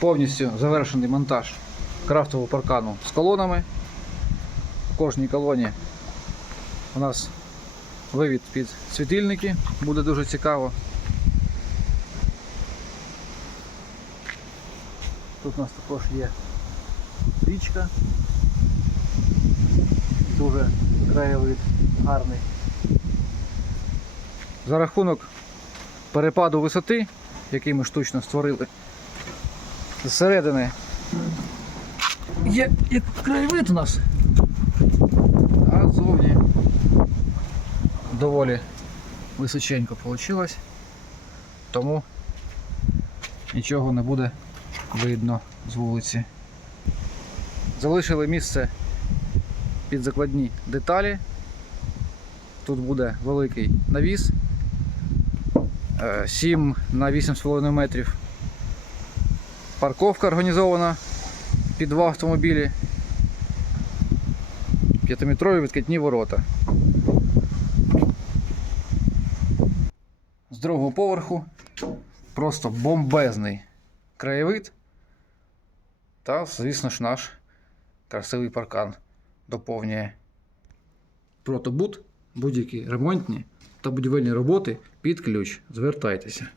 повністю завершений монтаж крафтового паркану з колонами. В кожній колоні у нас вивід під світильники, буде дуже цікаво. Тут у нас також є річка. Дуже краєвид гарний. За рахунок перепаду висоти, який ми штучно створили, зсередини є як краєвид у нас, а ззовні доволі височенько вийшло, тому нічого не буде видно з вулиці. Залишили місце під закладні деталі. Тут буде великий навіс е, 7 на 8,5 метрів. Парковка організована під два автомобілі. П'ятиметрові відкатні ворота. З другого поверху просто бомбезний краєвид. Та, звісно ж, наш красивий паркан доповнює. Протобут, будь-які ремонтні та будівельні роботи під ключ. Звертайтеся.